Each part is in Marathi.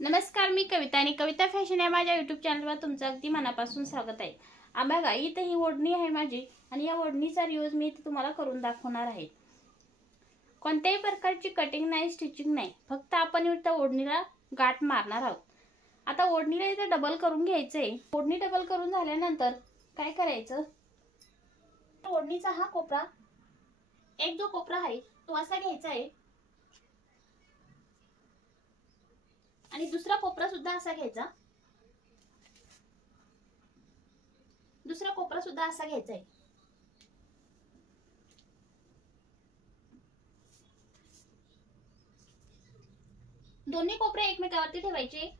नमस्कार, मी कविता आणि कविता फॅशन या माझ्या युट्यूब चॅनलवर तुमचं अगदी मनापासून स्वागत आहे। बघा, इथे ही ओढणी आहे माझी आणि या ओढणीचा यूज मी इथे तुम्हाला करून दाखवणार आहे। कोणत्याही प्रकारची कटिंग नाही, स्टिचिंग नाही, फक्त आपण इथे ओढणीला गाठ मारणार आहोत। आता ओढणीला इथे डबल करून घ्यायचंय। ओढणी डबल करून झाल्यानंतर काय करायचं, ओढणीचा हा कोपरा, एक जो कोपरा आहे तो असा घ्यायचा आहे आणि दुसरा कोपरा सुद्धा असा घ्यायचा, दुसरा कोपरा सुद्धा असा घ्यायचा आहे। दोन्ही कोपरे एकमेकावरती ठेवायचे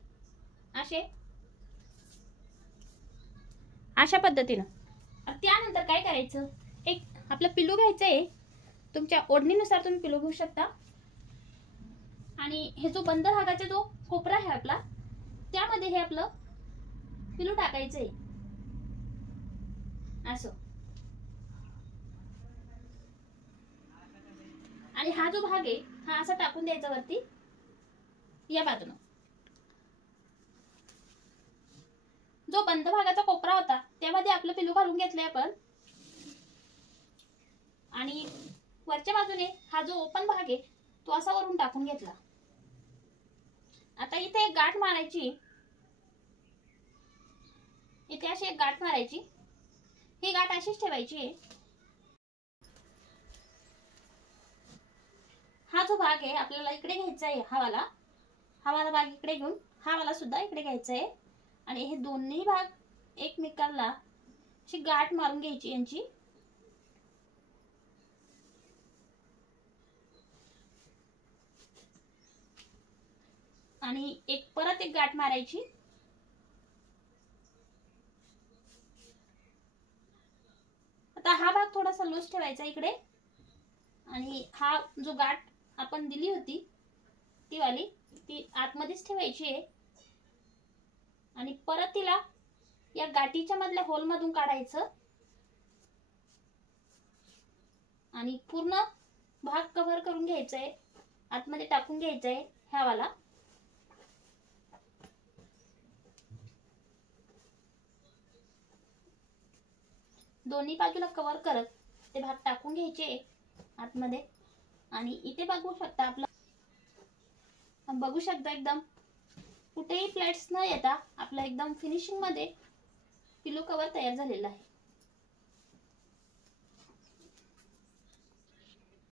अशा पद्धतीने। त्यानंतर काय करायचं, एक आपलं पिलू घ्यायचं आहे। तुमच्या ओढणीनुसार तुम्ही पिलू घेऊ शकता आणि हे जो बंद भागाचा जो कोपरा आहे आपला, त्यामध्ये हे आपलं पिलू टाकायचंय असं। आणि हा जो भाग आहे हा असा टाकून द्यायचा वरती या बाजूने। जो बंद भागाचा कोपरा होता त्यामध्ये आपलं पिलू घालून घेतलंय आपण आणि वरच्या बाजूने हा जो ओपन भाग आहे तो असा वरून टाकून घेतला। आता इथे एक गाठ मारायची, इथे अशी एक गाठ मारायची, ही गाठ अशीच ठेवायची आहे। हा जो भाग आहे आपल्याला इकडे घ्यायचा आहे, हा वाला भाग इकडे घेऊन हा वाला सुद्धा इकडे घ्यायचा आहे आणि हे दोन्ही भाग एकमेकांना अशी गाठ मारून घ्यायची यांची। आणि परत एक गाठ मारायची। आता हा भाग थोडासा लूज ठेवायचा इकडे आणि हा जो गाठ आपण दिली होती ती वाली ती आतमध्येच ठेवायची आहे आणि परत तिला या गाठीच्या मधल्या होल मधून काढायचं आणि पूर्ण भाग कव्हर करून घ्यायचा आहे, आतमध्ये टाकून घ्यायचा आहे ह्या वाला। दोन्ही बाजूला कव्हर करत ते भाग टाकून घ्यायचे आतमध्ये आणि इथे बघू शकता एकदम कुठेही प्लेट्स न येता आपला एकदम फिनिशिंग मध्ये पिलो कव्हर तयार झालेला आहे।